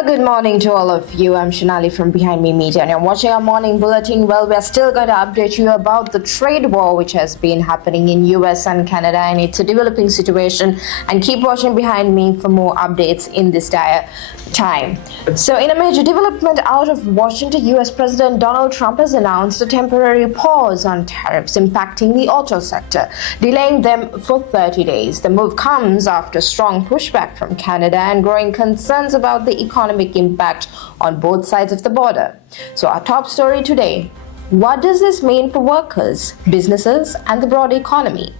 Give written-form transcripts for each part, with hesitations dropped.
A good morning to all of you. I'm Shanali from Behind Me Media and you're watching our morning bulletin. Well, we're still going to update you about the trade war which has been happening in US and Canada, and it's a developing situation, and keep watching Behind Me for more updates in this dire time. So in a major development out of Washington, US President Donald Trump has announced a temporary pause on tariffs impacting the auto sector, delaying them for 30 days. The move comes after strong pushback from Canada and growing concerns about the economic impact on both sides of the border. So our top story today: what does this mean for workers, businesses, and the broader economy?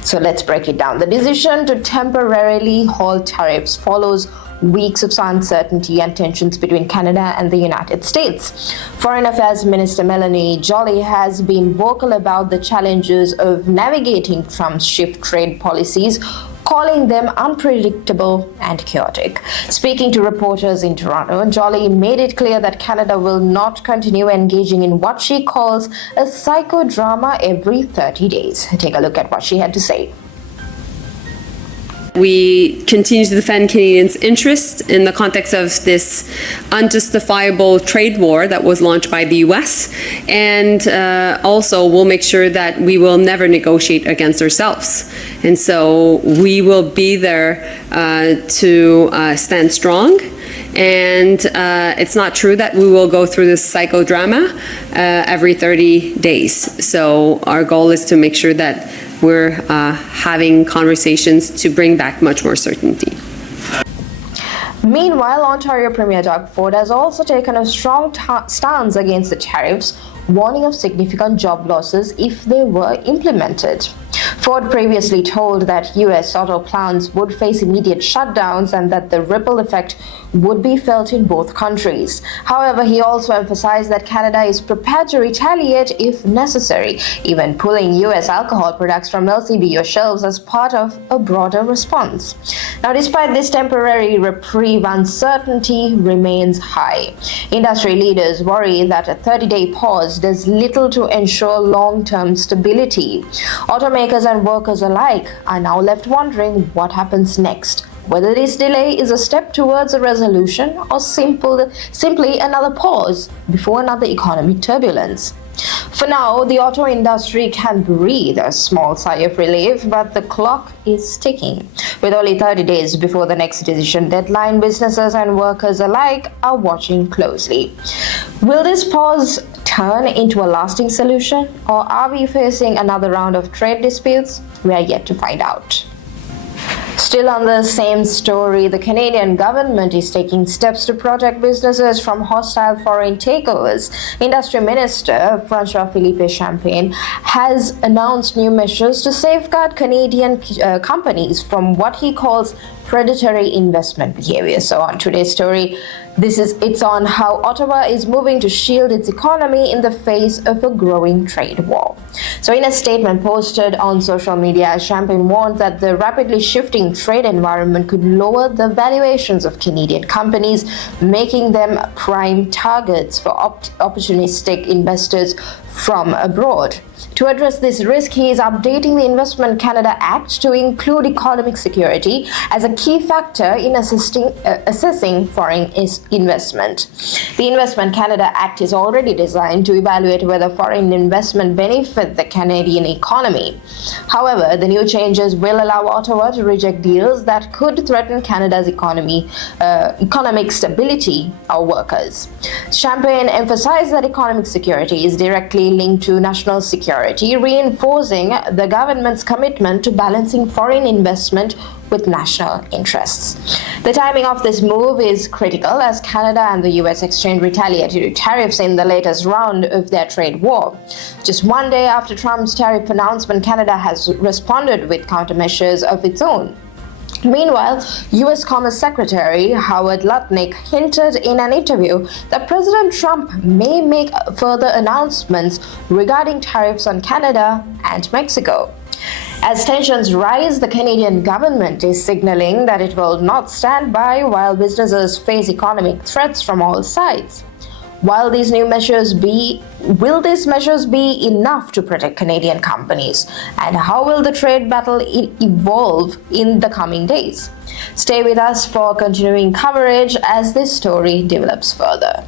So let's break it down. The decision to temporarily halt tariffs follows weeks of uncertainty and tensions between Canada and the United States. Foreign Affairs Minister Melanie Joly has been vocal about the challenges of navigating Trump's shift trade policies, calling them unpredictable and chaotic. Speaking to reporters in Toronto, Joly made it clear that Canada will not continue engaging in what she calls a psychodrama every 30 days. Take a look at what she had to say. We continue to defend Canadians' interests in the context of this unjustifiable trade war that was launched by the US, and also we'll make sure that we will never negotiate against ourselves. And so we will be there to stand strong. And it's not true that we will go through this psychodrama every 30 days. So our goal is to make sure that we're having conversations to bring back much more certainty. Meanwhile, Ontario Premier Doug Ford has also taken a strong stance against the tariffs, warning of significant job losses if they were implemented. Ford previously told that US auto plants would face immediate shutdowns and that the ripple effect would be felt in both countries. However, he also emphasized that Canada is prepared to retaliate if necessary, even pulling US alcohol products from LCBO shelves as part of a broader response. Now, despite this temporary reprieve, uncertainty remains high. Industry leaders worry that a 30-day pause does little to ensure long-term stability. Automakers and workers alike are now left wondering what happens next, whether this delay is a step towards a resolution or simply another pause before another economic turbulence. For now, the auto industry can breathe a small sigh of relief, but the clock is ticking. With only 30 days before the next decision deadline, businesses and workers alike are watching closely. Will this pause turn into a lasting solution, or are we facing another round of trade disputes? We are yet to find out. Still on the same story, the Canadian government is taking steps to protect businesses from hostile foreign takeovers. Industry Minister François-Philippe Champagne has announced new measures to safeguard Canadian companies from what he calls predatory investment behavior. So on today's story, it's on how Ottawa is moving to shield its economy in the face of a growing trade war. So in a statement posted on social media, Champagne warned that the rapidly shifting trade environment could lower the valuations of Canadian companies, making them prime targets for opportunistic investors from abroad. To address this risk, he is updating the Investment Canada Act to include economic security as a key factor in assessing foreign investment. The Investment Canada Act is already designed to evaluate whether foreign investment benefits the Canadian economy. However, the new changes will allow Ottawa to reject deals that could threaten Canada's economic stability or workers. Champagne emphasized that economic security is directly linked to national security, reinforcing the government's commitment to balancing foreign investment with national interests. The timing of this move is critical as Canada and the US exchanged retaliatory tariffs in the latest round of their trade war. Just one day after Trump's tariff announcement, Canada has responded with countermeasures of its own. Meanwhile, U.S. Commerce Secretary Howard Lutnick hinted in an interview that President Trump may make further announcements regarding tariffs on Canada and Mexico. As tensions rise, the Canadian government is signaling that it will not stand by while businesses face economic threats from all sides. Will these measures be enough to protect Canadian companies? And how will the trade battle evolve in the coming days? Stay with us for continuing coverage as this story develops further.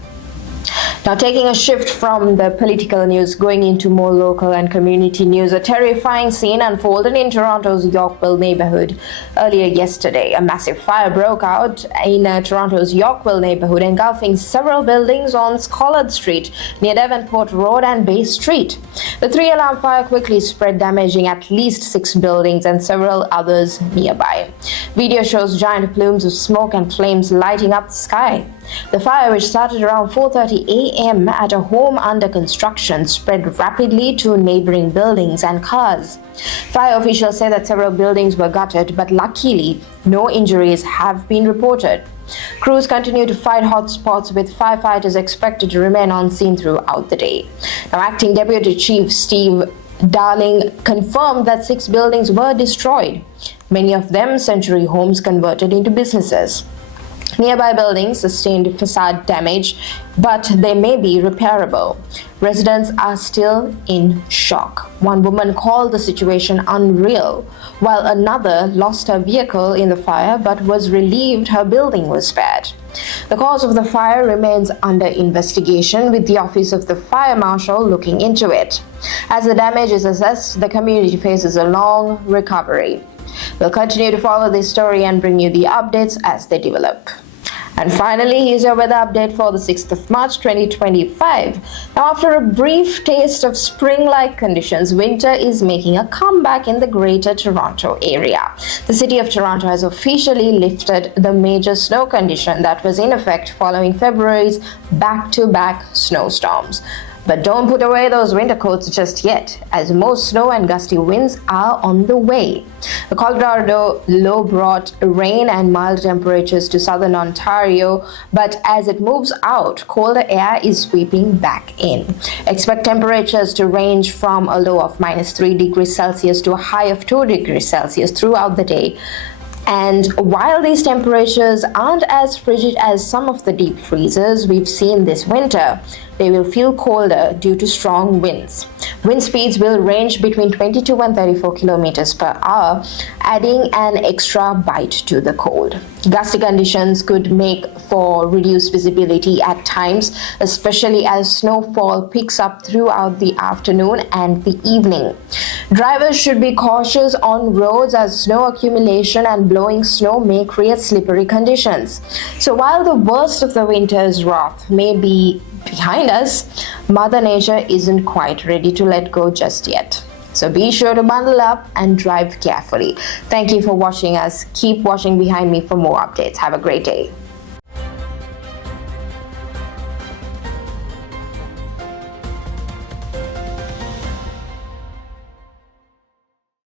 Now, taking a shift from the political news, going into more local and community news, a terrifying scene unfolded in Toronto's Yorkville neighbourhood earlier yesterday. A massive fire broke out in Toronto's Yorkville neighbourhood, engulfing several buildings on Schollard Street near Devonport Road and Bay Street. The three-alarm fire quickly spread, damaging at least 6 buildings and several others nearby. Video shows giant plumes of smoke and flames lighting up the sky. The fire, which started around 4:30 a.m. at a home under construction, spread rapidly to neighboring buildings and cars. Fire officials say that several buildings were gutted, but luckily, no injuries have been reported. Crews continue to fight hotspots, with firefighters expected to remain on scene throughout the day. Now, Acting Deputy Chief Steve Darling confirmed that 6 buildings were destroyed, many of them century homes converted into businesses. Nearby buildings sustained facade damage, but they may be repairable. Residents are still in shock. One woman called the situation unreal, while another lost her vehicle in the fire but was relieved her building was spared. The cause of the fire remains under investigation, with the Office of the Fire Marshal looking into it. As the damage is assessed, the community faces a long recovery. We'll continue to follow this story and bring you the updates as they develop. And finally, here's your weather update for the 6th of March 2025. Now, after a brief taste of spring-like conditions, winter is making a comeback in the Greater Toronto area. The City of Toronto has officially lifted the major snow condition that was in effect following February's back-to-back snowstorms. But don't put away those winter coats just yet, as more snow and gusty winds are on the way. The Colorado low brought rain and mild temperatures to southern Ontario, but as it moves out, colder air is sweeping back in. Expect temperatures to range from a low of -3 degrees Celsius to a high of 2 degrees Celsius throughout the day. And while these temperatures aren't as frigid as some of the deep freezes we've seen this winter, they will feel colder due to strong winds. Wind speeds will range between 22 and 34 kilometers per hour, adding an extra bite to the cold. Gusty conditions could make for reduced visibility at times, especially as snowfall picks up throughout the afternoon and the evening. Drivers should be cautious on roads, as snow accumulation and blowing snow may create slippery conditions. So while the worst of the winter's wrath may be behind us, Mother Nature isn't quite ready to let go just yet. So be sure to bundle up and drive carefully. Thank you for watching us. Keep watching behind me for more updates. Have a great day.